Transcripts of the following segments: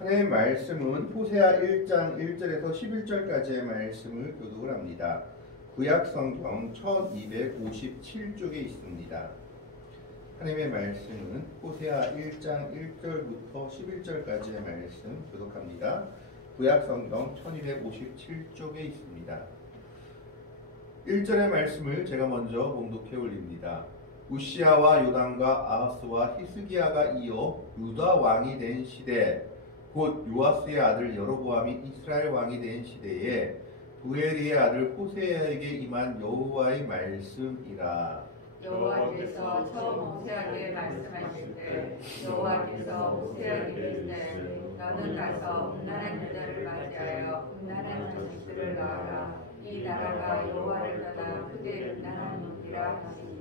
하나님의 말씀은 호세아 1장 1절에서 11절까지의 말씀을 교독을 합니다. 구약 성경 1257쪽에 있습니다. 하나님의 말씀은 호세아 1장 1절부터 11절까지의 말씀 교독합니다. 구약 성경 1257쪽에 있습니다. 1절의 말씀을 제가 먼저 봉독해 올립니다. 우시아와 요담과 아하스와 히스기야가 이어 유다 왕이 된 시대, 곧 요아스의 아들 여로보암이 이스라엘 왕이 된 시대에 부엘리의 아들 호세아에게 임한 여호와의 말씀이라. 여호와께서 처음 호세아에게 말씀하실 때 여호와께서 호세아에게 이르시되 너는 가서 음란한 여자를 맞이하여 음란한 자식들을 낳아라. 이 나라가 여호와를 떠나 크게 음란한 놈이라 하시니.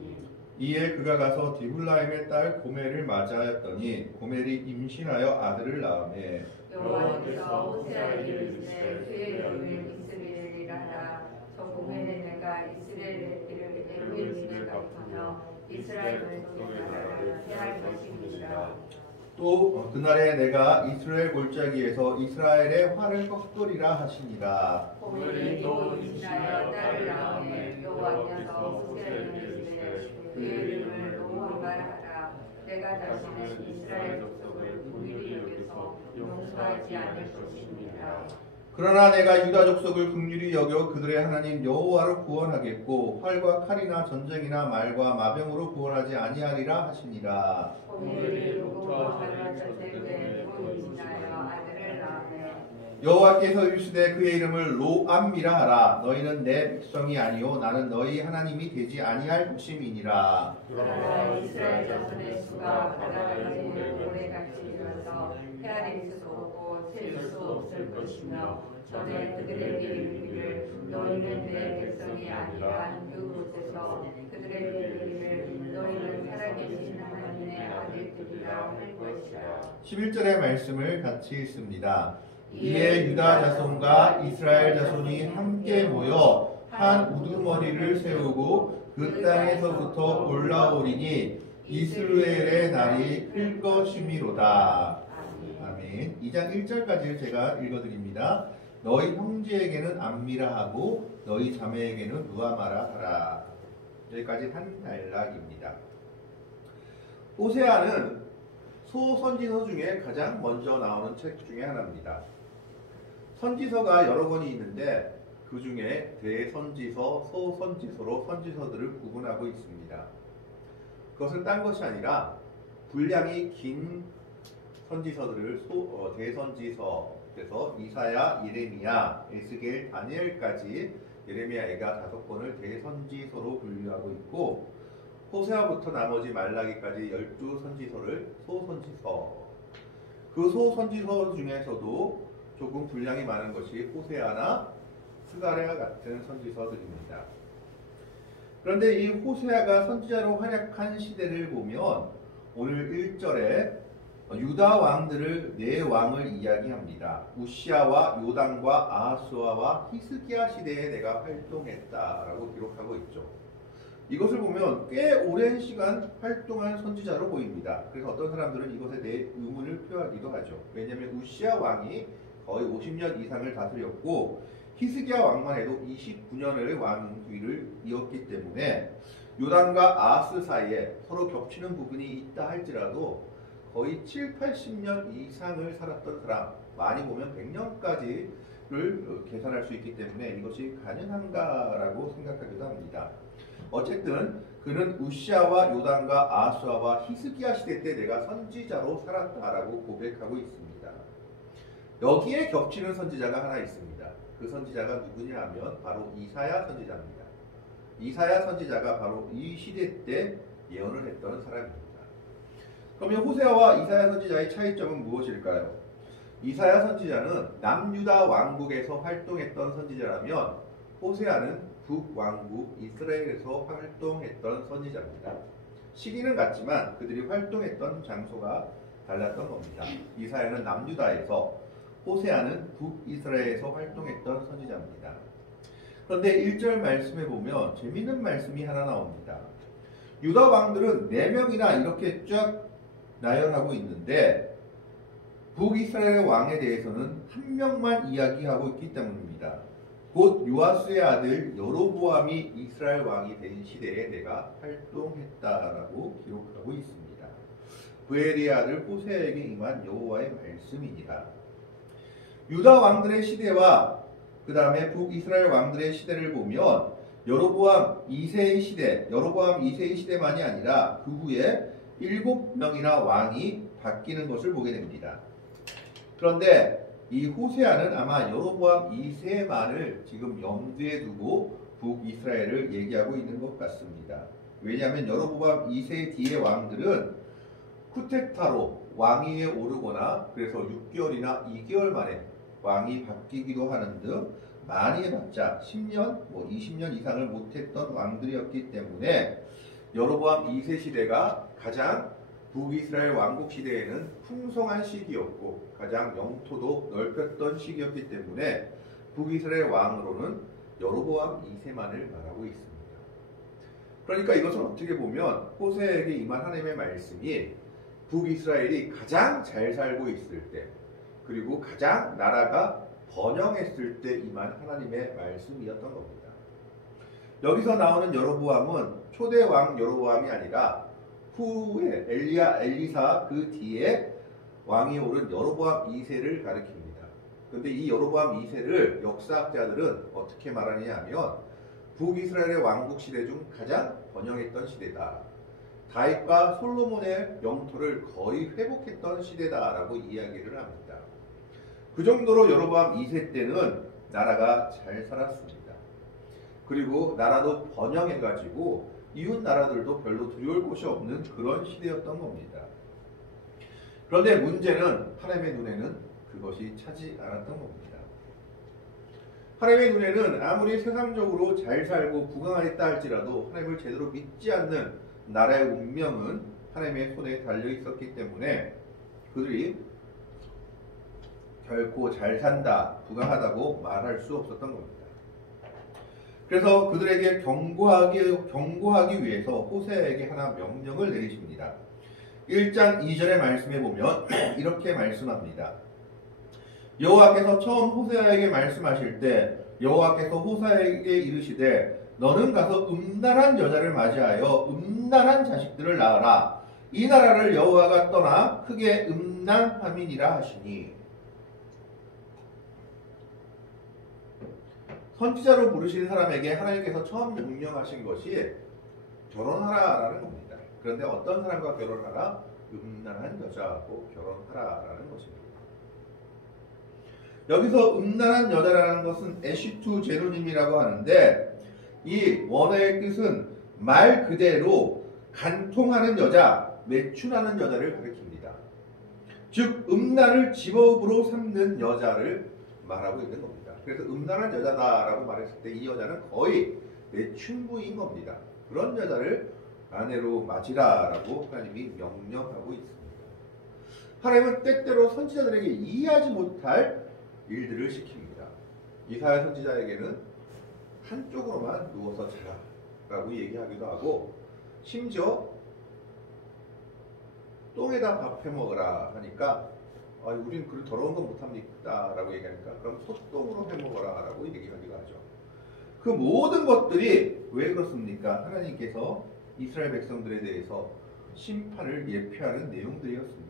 이에 그가 가서 디블라임의 딸 고멜을 맞이하였더니 고멜이 임신하여 아들을 낳으매 여호와께서 호세아에게 이르시되 그의 이름을 이스라엘이라 하라. 저 고멜의 내가 이스라엘의 이름을 엘로힘을 가리키며 이스라엘 족속의 나라를 폐할 것임이니라. 또 그날에 내가 이스라엘 골짜기에서 이스라엘의 활을 꺾으리라 하시니라. 고멜이 또 임신하여 딸을 낳으매 여호와께서 호세아에게 이르시되 그의 이름을 로므발 하라. 내가 다시는 이스라엘 족속을 긍휼히 여겨서 용서하지 않을 것입니다. 그러나 내가 유다 족속을 긍휼히 여겨 그들의 하나님 여호와로 구원하겠고 활과 칼이나 전쟁이나 말과 마병으로 구원하지 아니하리라 하시니라. 고멜이 로고와 말을 전쟁 때 또 임신하여 아들을 낳으매 여호와께서 이르시되 그의 이름을 로암이라 하라. 너희는 내 백성이 아니요 나는 너희 하나님이 되지 아니할 것임이니라. 그러나 이스라엘 자손의 수가 바다같이 모래같이 일어서 헤아릴 수 없고 셀 수 없을 것이며 전에 그들에게 이르기를 너희는 내 백성이 아니라 그곳에서 그들에게 이르기를 너희는 살아계신 하나님의 아들들이라 할 것이라. 11절의 말씀을 같이 읽습니다. 이에 유다 자손과 이스라엘 자손이 함께 모여 한 우두머리를 세우고 그 땅에서부터 올라오리니 이스라엘의 날이 클 것이미로다. 아멘. 2장 1절까지 제가 읽어드립니다. 너희 형제에게는 암미라 하고 너희 자매에게는 루아마라 하라. 여기까지 한 단락입니다. 호세아는 소선지서 중에 가장 먼저 나오는 책 중에 하나입니다. 선지서가 여러 권이 있는데 그 중에 대선지서, 소선지서로 선지서들을 구분하고 있습니다. 그것은 딴 것이 아니라 분량이 긴 선지서들을 대선지서, 그래서 이사야, 예레미야, 에스겔, 다니엘까지 예레미야가 5권을 대선지서로 분류하고 있고 호세아부터 나머지 말라기까지 12선지서를 소선지서. 그 소선지서 중에서도 조금 분량이 많은 것이 호세아나 스가랴 같은 선지서들입니다. 그런데 이 호세아가 선지자로 활약한 시대를 보면 오늘 1절에 유다 왕들을 네 왕을 이야기합니다. 우시아와 요담과 아하스와 히스기야 시대에 내가 활동했다라고 기록하고 있죠. 이것을 보면 꽤 오랜 시간 활동한 선지자로 보입니다. 그래서 어떤 사람들은 이것에 대해 의문을 표하기도 하죠. 왜냐하면 우시아 왕이 거의 50년 이상을 다스렸고 히스기야 왕만 해도 29년의 왕위를 이었기 때문에 요담과 아하스 사이에 서로 겹치는 부분이 있다 할지라도 거의 7, 80년 이상을 살았던 사람, 많이 보면 100년까지를 계산할 수 있기 때문에 이것이 가능한가라고 생각하기도 합니다. 어쨌든 그는 우시아와 요담과 아하스와 히스기야 시대 때 내가 선지자로 살았다라고 고백하고 있습니다. 여기에 겹치는 선지자가 하나 있습니다. 그 선지자가 누구냐 하면 바로 이사야 선지자입니다. 이사야 선지자가 바로 이 시대 때 예언을 했던 사람입니다. 그러면 호세아와 이사야 선지자의 차이점은 무엇일까요? 이사야 선지자는 남유다 왕국에서 활동했던 선지자라면 호세아는 북왕국 이스라엘에서 활동했던 선지자입니다. 시기는 같지만 그들이 활동했던 장소가 달랐던 겁니다. 이사야는 남유다에서, 호세아는 북이스라엘에서 활동했던 선지자입니다. 그런데 1절 말씀에 보면 재미있는 말씀이 하나 나옵니다. 유다 왕들은 4명이나 이렇게 쫙 나열하고 있는데 북이스라엘의 왕에 대해서는 한 명만 이야기하고 있기 때문입니다. 곧 요아스의 아들 여로보암이 이스라엘 왕이 된 시대에 내가 활동했다라고 기록하고 있습니다. 부엘의 아들 호세에게 임한 여호와의 말씀이니라. 유다 왕들의 시대와 그 다음에 북이스라엘 왕들의 시대를 보면 여로보암 2세의 시대만이 아니라 그 후에 7명이나 왕이 바뀌는 것을 보게 됩니다. 그런데 이 호세아는 아마 여로보암 2세만을 지금 염두에 두고 북이스라엘을 얘기하고 있는 것 같습니다. 왜냐하면 여로보암 2세 뒤의 왕들은 쿠데타로 왕위에 오르거나 그래서 6개월이나 2개월 만에 왕이 바뀌기도 하는 등 많이 해봤자 10년, 20년 이상을 못했던 왕들이었기 때문에 여로보암 2세 시대가 가장 북이스라엘 왕국 시대에는 풍성한 시기였고 가장 영토도 넓혔던 시기였기 때문에 북이스라엘 왕으로는 여로보암 2세만을 말하고 있습니다. 그러니까 이것은 어떻게 보면 호세에게 임한 하나님의 말씀이 북이스라엘이 가장 잘 살고 있을 때 그리고 가장 나라가 번영했을 때 임한 하나님의 말씀이었던 겁니다. 여기서 나오는 여로보암은 초대 왕 여로보암이 아니라 후에 엘리사 그 뒤에 왕이 오른 여로보암 2세를 가리킵니다. 그런데 이 여로보암 2세를 역사학자들은 어떻게 말하느냐 하면 북이스라엘의 왕국 시대 중 가장 번영했던 시대다. 다윗과 솔로몬의 영토를 거의 회복했던 시대다라고 이야기를 합니다. 그 정도로 여로보암 2세 때는 나라가 잘 살았습니다. 그리고 나라도 번영해가지고 이웃 나라들도 별로 두려울 곳이 없는 그런 시대였던 겁니다. 그런데 문제는 하나님의 눈에는 그것이 차지 않았던 겁니다. 하나님의 눈에는 아무리 세상적으로 잘 살고 부강하였다 할지라도 하나님을 제대로 믿지 않는 나라의 운명은 하나님의 손에 달려 있었기 때문에 그들이 결코 잘 산다, 부강하다고 말할 수 없었던 겁니다. 그래서 그들에게 경고하기 위해서 호세에게 하나 명령을 내리십니다. 1장 2절의 말씀에 보면 이렇게 말씀합니다. 여호와께서 처음 호세아에게 말씀하실 때 여호와께서 호세아에게 이르시되 너는 가서 음란한 여자를 맞이하여 음란한 자식들을 낳으라. 이 나라를 여호와가 떠나 크게 음란함이니라 하시니. 선지자로 부르신 사람에게 하나님께서 처음 명령하신 것이 결혼하라라는 겁니다. 그런데 어떤 사람과 결혼하라? 음란한 여자하고 결혼하라라는 것입니다. 여기서 음란한 여자라는 것은 에시투 제노님이라고 하는데 이 원어의 뜻은 말 그대로 간통하는 여자, 매춘하는 여자를 가리킵니다. 즉 음란을 집업으로 삼는 여자를 말하고 있는 겁니다. 그래서 음란한 여자다라고 말했을 때 이 여자는 거의 매춘부인 겁니다. 그런 여자를 아내로 맞이라라고 하나님이 명령하고 있습니다. 하나님은 때때로 선지자들에게 이해하지 못할 일들을 시킵니다. 이사야 선지자에게는 한쪽으로만 누워서 자라라고 얘기하기도 하고 심지어 똥에다 밥 해먹으라 하니까 우린 그런 더러운 건 못합니다 라고 얘기하니까 그럼 소똥으로 해먹어라 라고 얘기하기도 하죠. 그 모든 것들이 왜 그렇습니까? 하나님께서 이스라엘 백성들에 대해서 심판을 예표하는 내용들이었습니다.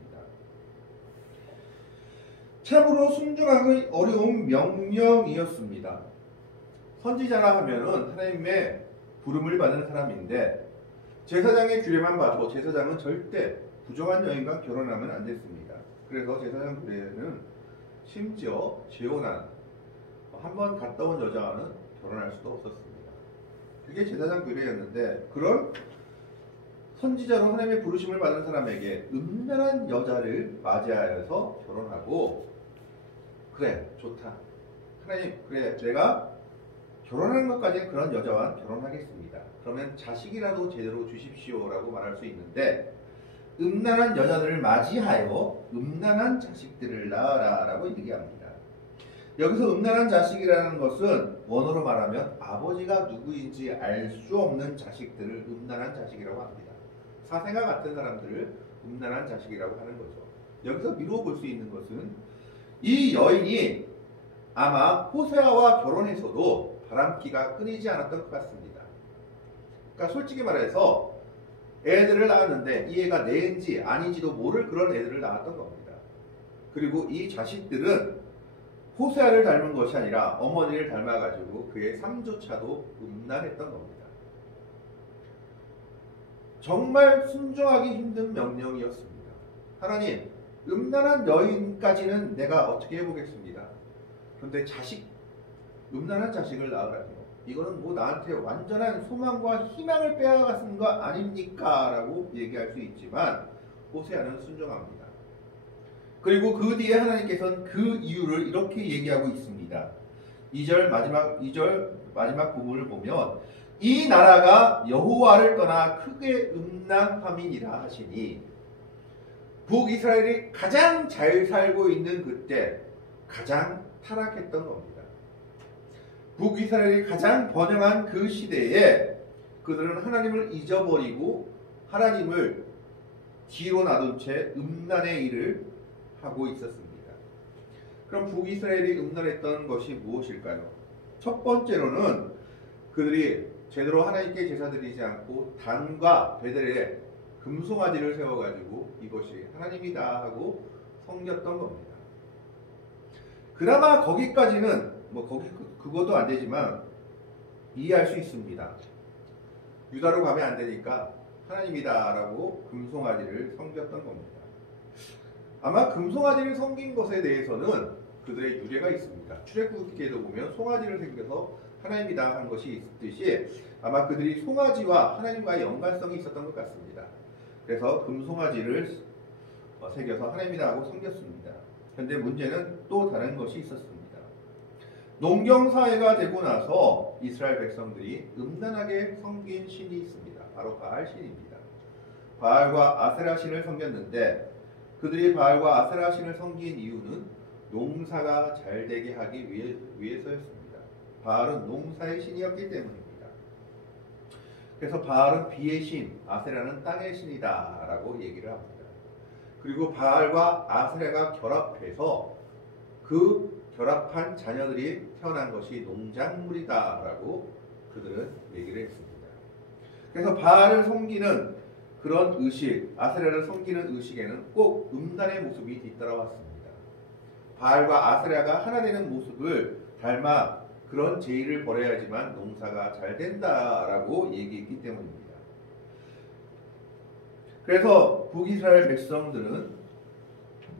참으로 순종하기 어려운 명령이었습니다. 선지자라 하면은 하나님의 부름을 받은 사람인데 제사장의 규례만 봐도 제사장은 절대 부정한 여인과 결혼하면 안 됐습니다. 그래서 제사장 규례는 심지어 재혼한 한 번 갔다 온 여자와는 결혼할 수도 없었습니다. 그게 제사장 규례였는데 그런 선지자로 하나님의 부르심을 받은 사람에게 음란한 여자를 맞이하여서 결혼하고 그래 좋다 하나님 그래 내가 결혼하는 것까지는 그런 여자와 결혼하겠습니다. 그러면 자식이라도 제대로 주십시오라고 말할 수 있는데 음란한 여자들을 맞이하여 음란한 자식들을 낳아라 라고 얘기합니다. 여기서 음란한 자식이라는 것은 원어로 말하면 아버지가 누구인지 알 수 없는 자식들을 음란한 자식이라고 합니다. 사생아 같은 사람들을 음란한 자식이라고 하는 거죠. 여기서 미루어 볼 수 있는 것은 이 여인이 아마 호세아와 결혼해서도 바람기가 끊이지 않았던 것 같습니다. 그러니까 솔직히 말해서 애들을 낳았는데 이 애가 내 애인지 아닌지도 모를 그런 애들을 낳았던 겁니다. 그리고 이 자식들은 호세아를 닮은 것이 아니라 어머니를 닮아가지고 그의 삶조차도 음란했던 겁니다. 정말 순종하기 힘든 명령이었습니다. 하나님, 음란한 여인까지는 내가 어떻게 해보겠습니다. 그런데 음란한 자식을 낳으라니요. 이거는 뭐 나한테 완전한 소망과 희망을 빼앗은 거 아닙니까? 라고 얘기할 수 있지만 호세아는 순종합니다. 그리고 그 뒤에 하나님께서는 그 이유를 이렇게 얘기하고 있습니다. 2절 마지막 부분을 보면 이 나라가 여호와를 떠나 크게 음란함이니라 하시니 북이스라엘이 가장 잘 살고 있는 그때 가장 타락했던 겁니다. 북이스라엘이 가장 번영한 그 시대에 그들은 하나님을 잊어버리고 하나님을 뒤로 놔둔 채 음란의 일을 하고 있었습니다. 그럼 북이스라엘이 음란했던 것이 무엇일까요? 첫 번째로는 그들이 제대로 하나님께 제사드리지 않고 단과 베델에 금송아지를 세워가지고 이것이 하나님이다 하고 섬겼던 겁니다. 그나마 거기까지는 그것도 안 되지만 이해할 수 있습니다. 유다로 가면 안 되니까 하나님이다 라고 금송아지를 섬겼던 겁니다. 아마 금송아지를 섬긴 것에 대해서는 그들의 유래가 있습니다. 출애굽기에도 보면 송아지를 섬겨서 하나님이다 한 것이 있듯이 아마 그들이 송아지와 하나님과의 연관성이 있었던 것 같습니다. 그래서 금송아지를 새겨서 하나님이다 하고 섬겼습니다. 그런데 문제는 또 다른 것이 있었습니다. 농경사회가 되고 나서 이스라엘 백성들이 음란하게 섬긴 신이 있습니다. 바로 바알 신입니다. 바알과 아세라 신을 섬겼는데 그들이 바알과 아세라 신을 섬긴 이유는 농사가 잘 되게 하기 위해서였습니다. 바알은 농사의 신이었기 때문입니다. 그래서 바알은 비의 신, 아세라는 땅의 신이다 라고 얘기를 합니다. 그리고 바알과 아세라가 결합해서 그 결합한 자녀들이 태어난 것이 농작물이다 라고 그들은 얘기를 했습니다. 그래서 바알을 섬기는 그런 의식, 아세라를 섬기는 의식에는 꼭 음란의 모습이 뒤따라왔습니다. 바알과 아세라가 하나 되는 모습을 닮아 그런 제의를 벌여야지만 농사가 잘 된다라고 얘기했기 때문입니다. 그래서 북이스라엘 백성들은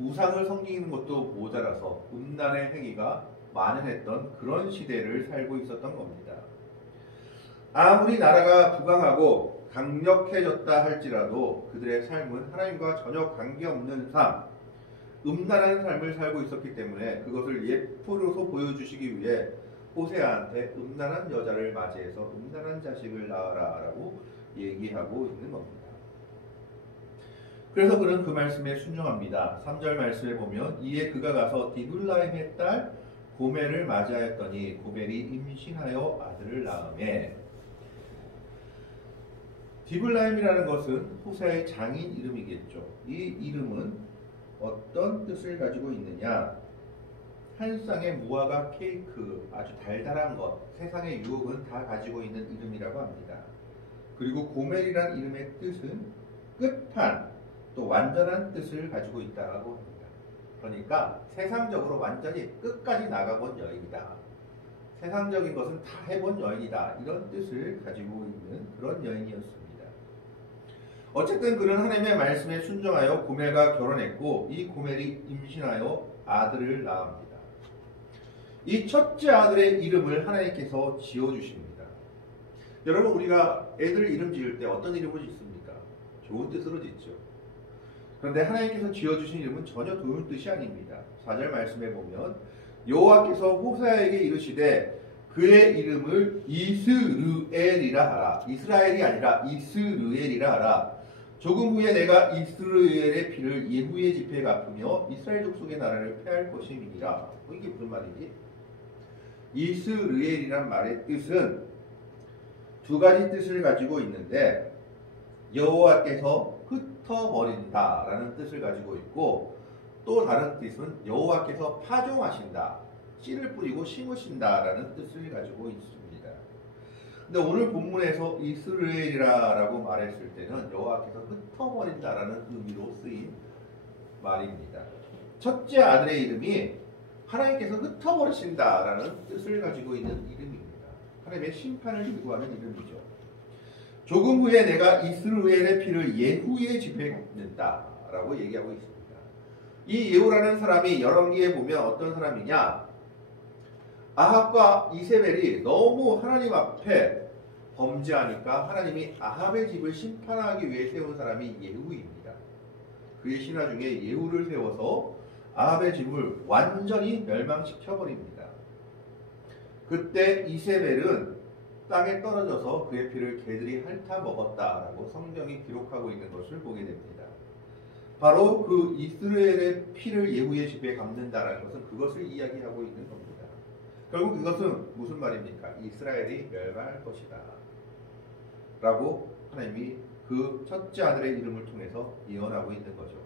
우상을 섬기는 것도 모자라서 음란의 행위가 만연했던 그런 시대를 살고 있었던 겁니다. 아무리 나라가 부강하고 강력해졌다 할지라도 그들의 삶은 하나님과 전혀 관계없는 삶, 음란한 삶을 살고 있었기 때문에 그것을 예표로서 보여주시기 위해 호세아한테 음란한 여자를 맞이해서 음란한 자식을 낳아라 라고 얘기하고 있는 겁니다. 그래서 그는 그 말씀에 순종합니다. 3절 말씀에 보면 이에 그가 가서 디블라임의 딸 고멜을 맞이하였더니 고멜이 임신하여 아들을 낳으매. 디블라임이라는 것은 호세아의 장인 이름이겠죠. 이 이름은 어떤 뜻을 가지고 있느냐? 한 쌍의 무화과 케이크, 아주 달달한 것, 세상의 유혹은 다 가지고 있는 이름이라고 합니다. 그리고 고멜이란 이름의 뜻은 끝판, 또 완전한 뜻을 가지고 있다고 합니다. 그러니까 세상적으로 완전히 끝까지 나가본 여인이다. 세상적인 것은 다 해본 여인이다. 이런 뜻을 가지고 있는 그런 여인이었습니다. 어쨌든 그는 하나님의 말씀에 순종하여 고멜과 결혼했고 이 고멜이 임신하여 아들을 낳습니다. 이 첫째 아들의 이름을 하나님께서 지어주십니다. 여러분, 우리가 애들 이름 지을 때 어떤 이름을 짓습니까? 좋은 뜻으로 짓죠. 그런데 하나님께서 지어주신 이름은 전혀 좋은 뜻이 아닙니다. 4절 말씀에 보면 여호와께서 호세아에게 이르시되 그의 이름을 이스르엘이라 하라. 이스라엘이 아니라 이스르엘이라 하라. 조금 후에 내가 이스라엘의 피를 예후의 집회에 갚으며 이스라엘 족속의 나라를 폐할 것임이니라. 이게 무슨 말이지? 이스라엘이란 말의 뜻은 두 가지 뜻을 가지고 있는데 여호와께서 흩어버린다 라는 뜻을 가지고 있고 또 다른 뜻은 여호와께서 파종하신다, 씨를 뿌리고 심으신다라는 뜻을 가지고 있습니다. 근데 오늘 본문에서 이스라엘이라고 말했을 때는 여호와께서 흩어버린다라는 의미로 쓰인 말입니다. 첫째 아들의 이름이 하나님께서 흩어버리신다라는 뜻을 가지고 있는 이름입니다. 하나님의 심판을 요구하는 이름이죠. 조금 후에 내가 이스라엘의 피를 예후의 집에 갚는다라고 얘기하고 있습니다. 이 예후라는 사람이 열왕기에 보면 어떤 사람이냐? 아합과 이세벨이 너무 하나님 앞에 범죄하니까 하나님이 아합의 집을 심판하기 위해 세운 사람이 예후입니다. 그의 신하 중에 예후를 세워서 아합의 집을 완전히 멸망시켜버립니다. 그때 이세벨은 땅에 떨어져서 그의 피를 개들이 핥아 먹었다라고 성경이 기록하고 있는 것을 보게 됩니다. 바로 그 이스라엘의 피를 예후의 집에 갚는다라는 것은 그것을 이야기하고 있는 겁니다. 결국 이것은 무슨 말입니까? 이스라엘이 멸망할 것이다 라고 하나님이 그 첫째 아들의 이름을 통해서 예언하고 있는 거죠.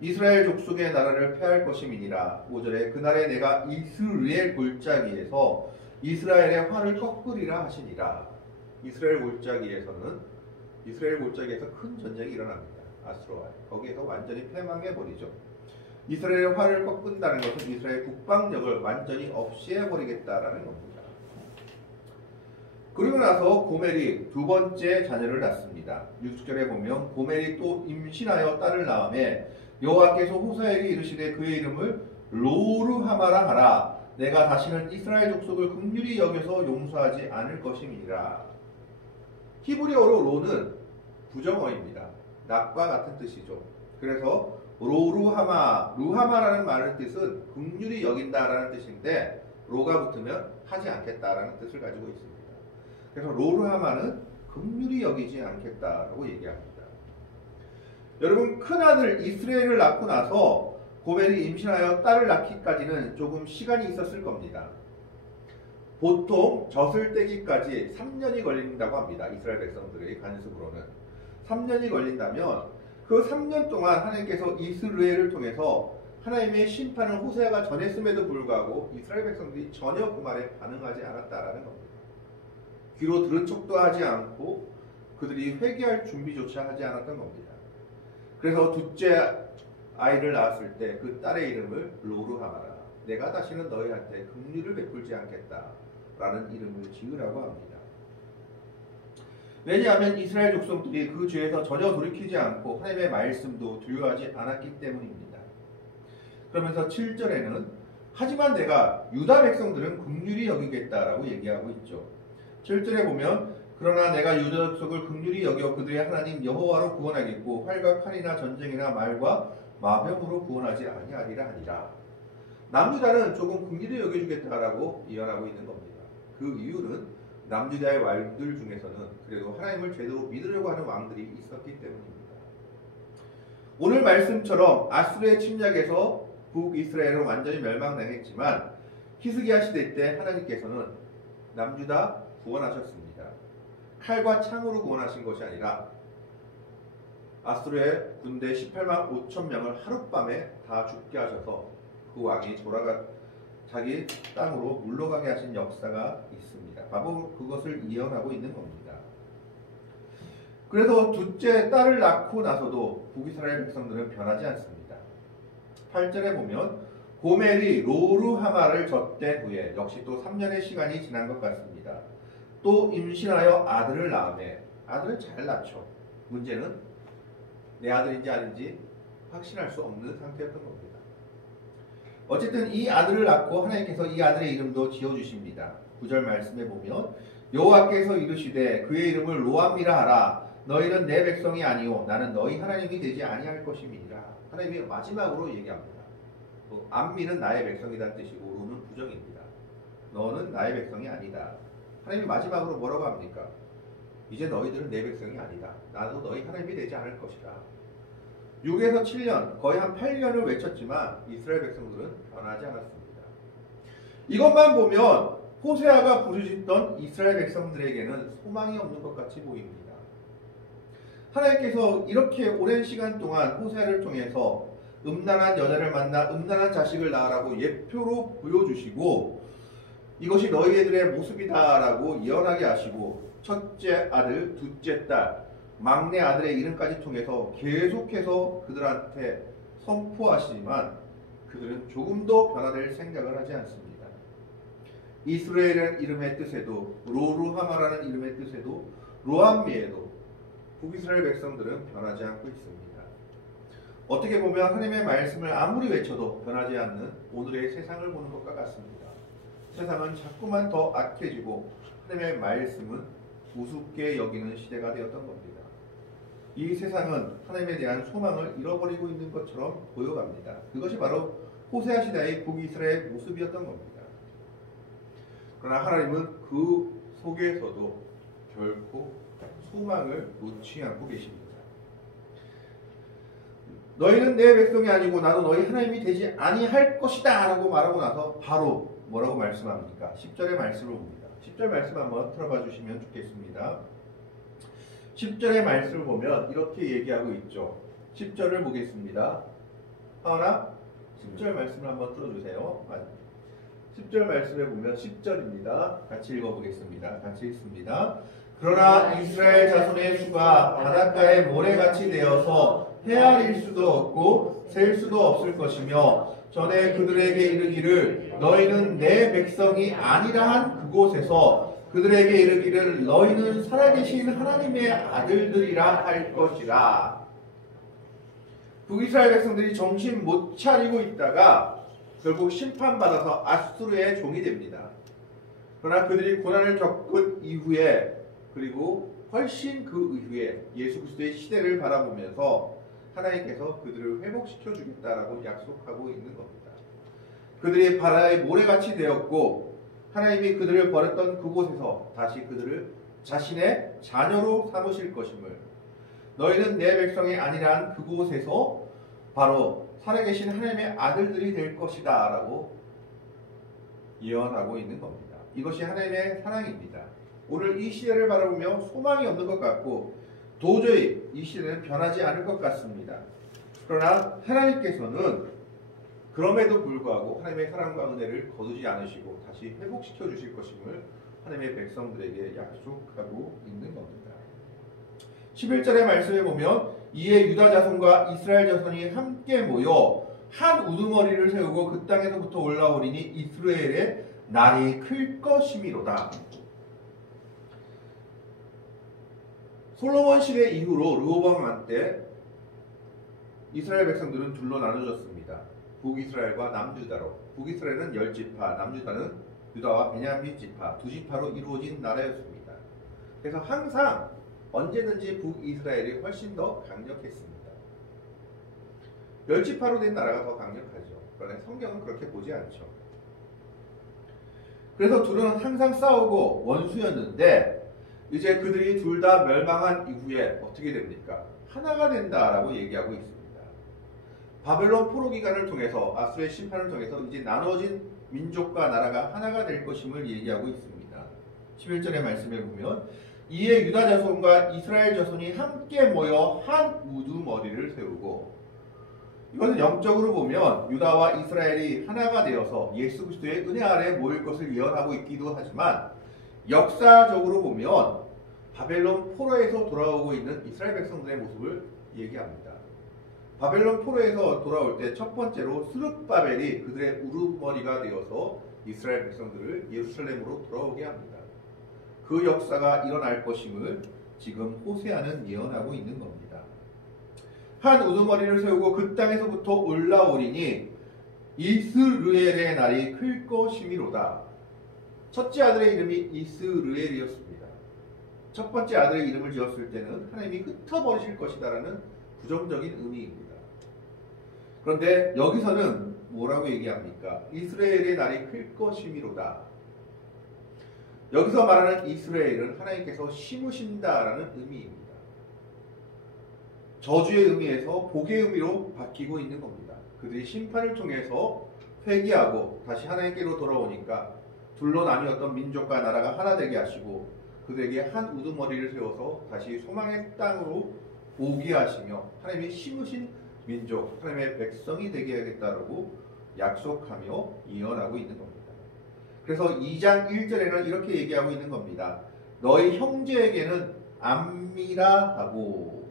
이스라엘 족속의 나라를 패할 것임이니라. 5절에 그날에 내가 이스라엘 골짜기에서 이스라엘의 활을 꺾으리라 하시니라. 이스라엘 골짜기에서 큰 전쟁이 일어납니다. 아수르와 거기에서 완전히 패망해버리죠. 이스라엘의 활을 꺾는다는 것은 이스라엘 국방력을 완전히 없애버리겠다라는 겁니다. 그리고 나서 고멜이 두 번째 자녀를 낳습니다. 6절에 보면 고멜이 또 임신하여 딸을 낳으매 여호와께서 호사에게 이르시되 그의 이름을 로르하마라 하라. 내가 다시는 이스라엘 족속을 긍휼히 여겨서 용서하지 않을 것임이니라. 히브리어로 로는 부정어입니다. 낙과 같은 뜻이죠. 그래서 루하마라는 말의 뜻은 긍휼히 여긴다라는 뜻인데 로가 붙으면 하지 않겠다라는 뜻을 가지고 있습니다. 그래서 로르하마는 긍휼히 여기지 않겠다라고 얘기합니다. 여러분, 큰아들 이스라엘을 낳고 나서 고멜이 임신하여 딸을 낳기까지는 조금 시간이 있었을 겁니다. 보통 젖을 떼기까지 3년이 걸린다고 합니다. 이스라엘 백성들의 관습으로는 3년이 걸린다면 그 3년 동안 하나님께서 이스라엘을 통해서 하나님의 심판을 호세아가 전했음에도 불구하고 이스라엘 백성들이 전혀 그 말에 반응하지 않았다라는 겁니다. 귀로 들은 척도 하지 않고 그들이 회개할 준비조차 하지 않았던 겁니다. 그래서 둘째 아이를 낳았을 때 그 딸의 이름을 로르하마라. 내가 다시는 너희한테 긍휼을 베풀지 않겠다라는 이름을 지으라고 합니다. 왜냐하면 이스라엘 족속들이 그 죄에서 전혀 돌이키지 않고 하나님의 말씀도 두려워하지 않았기 때문입니다. 그러면서 7절에는 하지만 내가 유다 백성들은 긍휼히 여기겠다라고 얘기하고 있죠. 7절에 보면 그러나 내가 유다 족속을 긍휼히 여겨 그들의 하나님 여호와로 구원하겠고 활과 칼이나 전쟁이나 말과 마병으로 구원하지 아니하리라 하니라. 남유다는 조금 긍휼히 여겨주겠다라고 예언하고 있는 겁니다. 그 이유는 남유다의 왕들 중에서는 그래도 하나님을 제대로 믿으려고 하는 왕들이 있었기 때문입니다. 오늘 말씀처럼 아수르의 침략에서 북이스라엘은 완전히 멸망당했지만 히스기야 시대 때 하나님께서는 남유다 구원하셨습니다. 칼과 창으로 구원하신 것이 아니라 아수르의 군대 18만 5천 명을 하룻밤에 다 죽게 하셔서 그 왕이 자기 땅으로 물러가게 하신 역사가 있습니다. 바로 그것을 예언하고 있는 겁니다. 그래서 둘째 딸을 낳고 나서도 북이스라엘 백성들은 변하지 않습니다. 8절에 보면 고멜이 로르하마를 젖댄 후에 역시 또 3년의 시간이 지난 것 같습니다. 또 임신하여 아들을 낳으며 아들을 잘 낳죠. 문제는 내 아들인지 아닌지 확신할 수 없는 상태였던 겁니다. 어쨌든 이 아들을 낳고 하나님께서 이 아들의 이름도 지어주십니다. 9절 말씀에 보면 여호와께서 이르시되 그의 이름을 로암미라 하라. 너희는 내 백성이 아니오 나는 너희 하나님이 되지 아니할 것임이니라. 하나님이 마지막으로 얘기합니다. 암미는 나의 백성이라는 뜻이고 로는 부정입니다. 너는 나의 백성이 아니다. 하나님이 마지막으로 뭐라고 합니까? 이제 너희들은 내 백성이 아니다. 나도 너희 하나님이 되지 않을 것이다. 6에서 7년, 거의 한 8년을 외쳤지만 이스라엘 백성들은 변하지 않았습니다. 이것만 보면 호세아가 부르짖던 이스라엘 백성들에게는 소망이 없는 것 같이 보입니다. 하나님께서 이렇게 오랜 시간 동안 호세아를 통해서 음란한 여자를 만나 음란한 자식을 낳으라고 예표로 보여주시고 이것이 너희들의 모습이다라고 예언하게 하시고 첫째 아들, 둘째 딸, 막내 아들의 이름까지 통해서 계속해서 그들한테 선포하시지만 그들은 조금도 변화될 생각을 하지 않습니다. 이스라엘이라는 이름의 뜻에도 로루하마라는 이름의 뜻에도 로암미에도 북이스라엘 백성들은 변하지 않고 있습니다. 어떻게 보면 하나님의 말씀을 아무리 외쳐도 변하지 않는 오늘의 세상을 보는 것과 같습니다. 세상은 자꾸만 더 악해지고 하나님의 말씀은 우습게 여기는 시대가 되었던 겁니다. 이 세상은 하나님에 대한 소망을 잃어버리고 있는 것처럼 보여갑니다. 그것이 바로 호세아 시대의 북이스라엘 모습이었던 겁니다. 그러나 하나님은 그 속에서도 결코 소망을 놓지 않고 계십니다. 너희는 내 백성이 아니고 나도 너희 하나님이 되지 아니할 것이다 라고 말하고 나서 바로 뭐라고 말씀합니까? 10절의 말씀을 봅니다. 10절 말씀 한번 들어봐 주시면 좋겠습니다. 10절의 말씀을 보면 이렇게 얘기하고 있죠. 10절을 보겠습니다. 하나 10절 말씀을 한번 들어주세요. 10절 말씀에 보면 10절입니다. 같이 읽어보겠습니다. 같이 읽습니다. 그러나 이스라엘 자손의 수가 바닷가의 모래같이 되어서 헤아릴 수도 없고 셀 수도 없을 것이며 전에 그들에게 이르기를 너희는 내 백성이 아니라 한 그곳에서 그들에게 이르기를 너희는 살아계신 하나님의 아들들이라 할 것이라. 북이스라엘 백성들이 정신 못 차리고 있다가 결국 심판받아서 아수르의 종이 됩니다. 그러나 그들이 고난을 겪은 이후에 그리고 훨씬 그 이후에 예수 그리스도의 시대를 바라보면서 하나님께서 그들을 회복시켜 주겠다라고 약속하고 있는 겁니다. 그들이 바다의 모래같이 되었고 하나님이 그들을 버렸던 그곳에서 다시 그들을 자신의 자녀로 삼으실 것임을 너희는 내 백성이 아니란 그곳에서 바로 살아계신 하나님의 아들들이 될 것이다 라고 예언하고 있는 겁니다. 이것이 하나님의 사랑입니다. 오늘 이 시대를 바라보며 소망이 없는 것 같고 도저히 이 시대는 변하지 않을 것 같습니다. 그러나 하나님께서는 그럼에도 불구하고 하나님의 사랑과 은혜를 거두지 않으시고 다시 회복시켜 주실 것임을 하나님의 백성들에게 약속하고 있는 겁니다. 11절의 말씀에 보면 이에 유다 자손과 이스라엘 자손이 함께 모여 한 우두머리를 세우고 그 땅에서부터 올라오리니 이스라엘의 날이 클 것이미로다. 솔로몬 시대 이후로 르호보암 왕 때 이스라엘 백성들은 둘로 나눠졌습니다. 북이스라엘과 남유다로. 북이스라엘은 10지파, 남유다는 유다와 베냐민 지파, 두 지파로 이루어진 나라였습니다. 그래서 항상 언제든지 북이스라엘이 훨씬 더 강력했습니다. 10지파로 된 나라가 더 강력하죠. 그런데 성경은 그렇게 보지 않죠. 그래서 둘은 항상 싸우고 원수였는데 이제 그들이 둘 다 멸망한 이후에 어떻게 됩니까? 하나가 된다라고 얘기하고 있습니다. 바벨론 포로 기간을 통해서 아수르의 심판을 통해서 이제 나눠진 민족과 나라가 하나가 될 것임을 얘기하고 있습니다. 11절의 말씀에 보면 이에 유다 자손과 이스라엘 자손이 함께 모여 한 우두머리를 세우고 이것은 영적으로 보면 유다와 이스라엘이 하나가 되어서 예수 그리스도의 은혜 아래 모일 것을 예언하고 있기도 하지만 역사적으로 보면 바벨론 포로에서 돌아오고 있는 이스라엘 백성들의 모습을 얘기합니다. 바벨론 포로에서 돌아올 때 첫 번째로 스룹바벨이 그들의 우두머리가 되어서 이스라엘 백성들을 예루살렘으로 돌아오게 합니다. 그 역사가 일어날 것임을 지금 호세아는 예언하고 있는 겁니다. 한 우두머리를 세우고 그 땅에서부터 올라오리니 이스르엘의 날이 클 것이미로다. 첫째 아들의 이름이 이스르엘이었습니다. 첫 번째 아들의 이름을 지었을 때는 하나님이 흩어버리실 것이다라는 부정적인 의미입니다. 그런데 여기서는 뭐라고 얘기합니까? 이스라엘의 날이 클 것이미로다. 여기서 말하는 이스라엘은 하나님께서 심으신다라는 의미입니다. 저주의 의미에서 복의 의미로 바뀌고 있는 겁니다. 그들이 심판을 통해서 회개하고 다시 하나님께로 돌아오니까 둘로 나뉘었던 민족과 나라가 하나 되게 하시고 그들에게 한 우두머리를 세워서 다시 소망의 땅으로 오게 하시며 하나님이 심으신 민족, 하나님의 백성이 되게 하겠다라고 약속하며 예언하고 있는 겁니다. 그래서 2장 1절에는 이렇게 얘기하고 있는 겁니다. 너희 형제에게는 암미라 하고,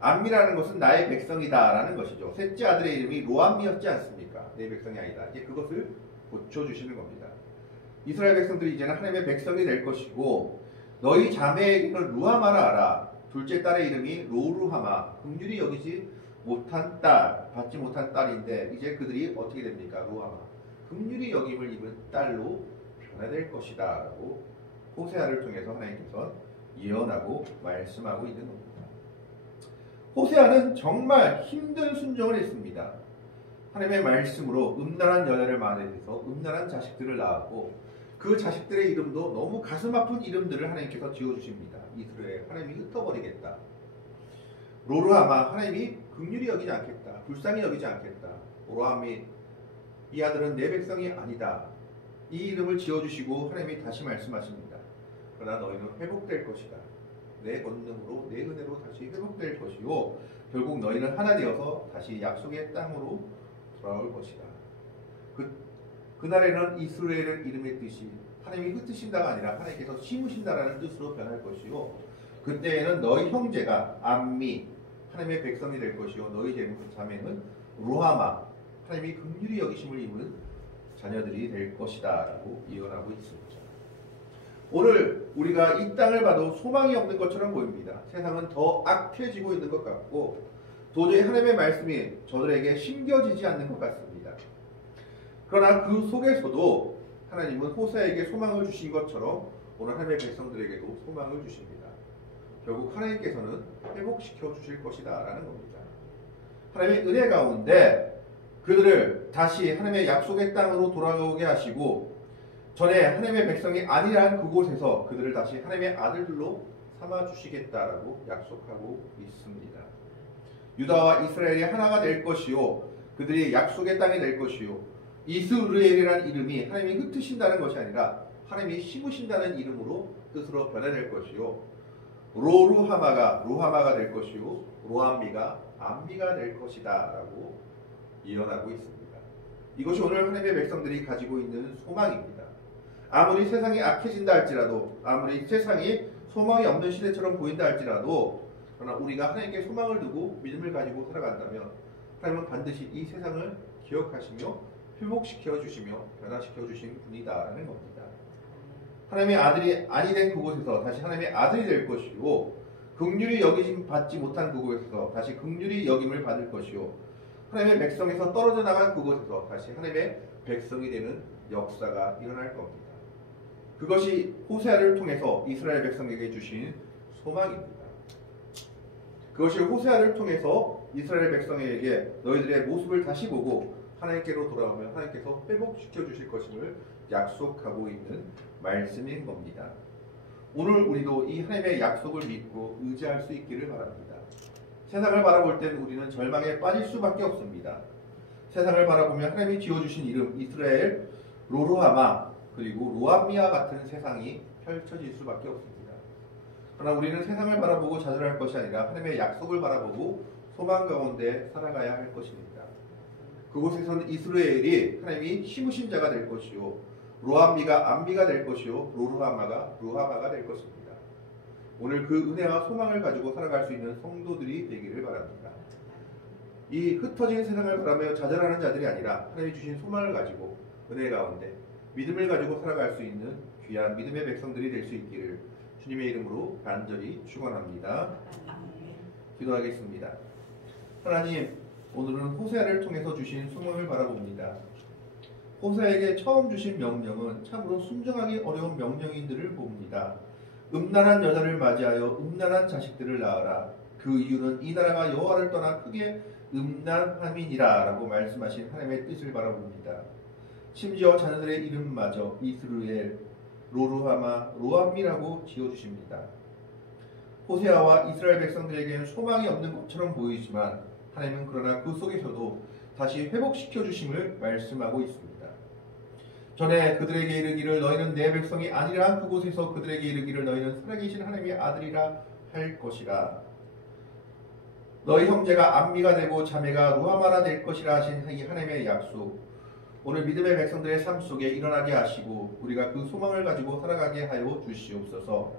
암미라는 것은 나의 백성이다 라는 것이죠. 셋째 아들의 이름이 로암미였지 않습니까? 내 백성이 아니다. 이제 그것을 고쳐주시는 겁니다. 이스라엘 백성들이 이제는 하나님의 백성이 될 것이고, 너희 자매에게는 루하마라 하라. 둘째 딸의 이름이 로루하마, 긍휼히 여기지 못한 딸, 받지 못한 딸인데 이제 그들이 어떻게 됩니까? 루하마, 긍휼히 여김을 입은 딸로 변화될 것이다 라고 호세아를 통해서 하나님께서 예언하고 말씀하고 있는 겁니다. 호세아는 정말 힘든 순종을 했습니다. 하나님의 말씀으로 음란한 여자를 만나서 음란한 자식들을 낳았고, 그 자식들의 이름도 너무 가슴 아픈 이름들을 하나님께서 지어주십니다. 이스라엘 하나님이 흩어버리겠다. 로르하마, 하나님이 긍휼히 여기지 않겠다. 불쌍히 여기지 않겠다. 로르하미, 이 아들은 내 백성이 아니다. 이 이름을 지어주시고 하나님이 다시 말씀하십니다. 그러나 너희는 회복될 것이다. 내 권능으로 내 은혜로 다시 회복될 것이요, 결국 너희는 하나 되어서 다시 약속의 땅으로 돌아올 것이다. 그날에는 이스라엘의 이름의 뜻이 하나님이 흩으신다가 아니라 하나님께서 심으신다라는 뜻으로 변할 것이요, 그때에는 너희 형제가 암미, 하나님의 백성이 될 것이요, 너희 자매는 루하마, 하나님이 긍휼히 여기심을 입은 자녀들이 될 것이다 라고 예언하고 있습니다. 오늘 우리가 이 땅을 봐도 소망이 없는 것처럼 보입니다. 세상은 더 악해지고 있는 것 같고, 도저히 하나님의 말씀이 저들에게 심겨지지 않는 것 같습니다. 그러나 그 속에서도 하나님은 호세아에게 소망을 주신 것처럼 오늘 하나님의 백성들에게도 소망을 주십니다. 결국 하나님께서는 회복시켜 주실 것이다 라는 겁니다. 하나님의 은혜 가운데 그들을 다시 하나님의 약속의 땅으로 돌아오게 하시고, 전에 하나님의 백성이 아니란 그곳에서 그들을 다시 하나님의 아들들로 삼아주시겠다라고 약속하고 있습니다. 유다와 이스라엘이 하나가 될 것이요, 그들이 약속의 땅이 될 것이요, 이스라엘이라는 이름이 하나님이 흩으신다는 것이 아니라 하나님이 심으신다는 이름으로 뜻으로 변화될 것이요, 루하마가 될 것이요, 로암미가 암미가 될 것이다 라고 예언하고 있습니다. 이것이 오늘 하나님의 백성들이 가지고 있는 소망입니다. 아무리 세상이 악해진다 할지라도, 아무리 세상이 소망이 없는 시대처럼 보인다 할지라도, 그러나 우리가 하나님께 소망을 두고 믿음을 가지고 살아간다면 하나님은 반드시 이 세상을 기억하시며 회복시켜 주시며 변화시켜 주신 분이다라는 겁니다. 하나님의 아들이 아니 된 그곳에서 다시 하나님의 아들이 될 것이고, 긍휼히 여김 받지 못한 그곳에서 다시 긍휼히 여김을 받을 것이요, 하나님의 백성에서 떨어져 나간 그곳에서 다시 하나님의 백성이 되는 역사가 일어날 겁니다. 그것이 호세아를 통해서 이스라엘 백성에게 주신 소망입니다. 그것이 호세아를 통해서 이스라엘 백성에게 너희들의 모습을 다시 보고 하나님께로 돌아오면 하나님께서 회복시켜 주실 것임을 약속하고 있는 말씀인 겁니다. 오늘 우리도 이 하나님의 약속을 믿고 의지할 수 있기를 바랍니다. 세상을 바라볼 땐 우리는 절망에 빠질 수밖에 없습니다. 세상을 바라보면 하나님이 지어주신 이름 이스라엘, 로르하마, 그리고 로암미와 같은 세상이 펼쳐질 수밖에 없습니다. 그러나 우리는 세상을 바라보고 좌절할 것이 아니라 하나님의 약속을 바라보고 소망 가운데 살아가야 할 것입니다. 그곳에서는 이스라엘이 하나님이 심으신 자가 될 것이요, 로암미가 암미가 될 것이요, 로르하마가 루하마가 될 것입니다. 오늘 그 은혜와 소망을 가지고 살아갈 수 있는 성도들이 되기를 바랍니다. 이 흩어진 세상을 바라며 좌절하는 자들이 아니라 하나님이 주신 소망을 가지고 은혜 가운데 믿음을 가지고 살아갈 수 있는 귀한 믿음의 백성들이 될 수 있기를 주님의 이름으로 간절히 축원합니다. 기도하겠습니다. 하나님, 오늘은 호세아를 통해서 주신 소망을 바라봅니다. 호세아에게 처음 주신 명령은 참으로 순종하기 어려운 명령인들을 봅니다. 음란한 여자를 맞이하여 음란한 자식들을 낳아라. 그 이유는 이 나라가 여호와를 떠나 크게 음란함이니라 라고 말씀하신 하나님의 뜻을 바라봅니다. 심지어 자녀들의 이름마저 이스라엘, 로르하마, 로암미라고 지어주십니다. 호세아와 이스라엘 백성들에게는 소망이 없는 것처럼 보이지만 하나님은 그러나 그 속에서도 다시 회복시켜 주심을 말씀하고 있습니다. 전에 그들에게 이르기를 너희는 내 백성이 아니라 그곳에서 그들에게 이르기를 너희는 살아계신 하나님의 아들이라 할 것이라. 너희 형제가 암미가 되고 자매가 루하마라 될 것이라 하신 이 하나님의 약속, 오늘 믿음의 백성들의 삶 속에 일어나게 하시고 우리가 그 소망을 가지고 살아가게 하여 주시옵소서.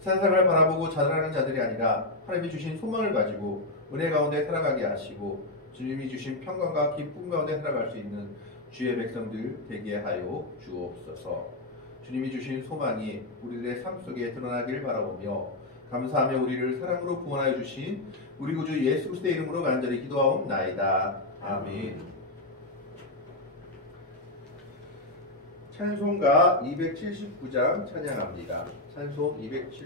세상을 바라보고 자살하는 자들이 아니라 하나님이 주신 소망을 가지고 은혜 가운데 살아가게 하시고 주님이 주신 평강과 기쁨 가운데 살아갈 수 있는 주의 백성들 되게 하여 주옵소서. 주님이 주신 소망이 우리들의 삶 속에 드러나길 바라보며 감사하며 우리를 사랑으로 구원하여 주신 우리 구주 예수 그리스도의 이름으로 간절히 기도하옵나이다. 아멘. 찬송가 279장 찬양합니다. 찬송 270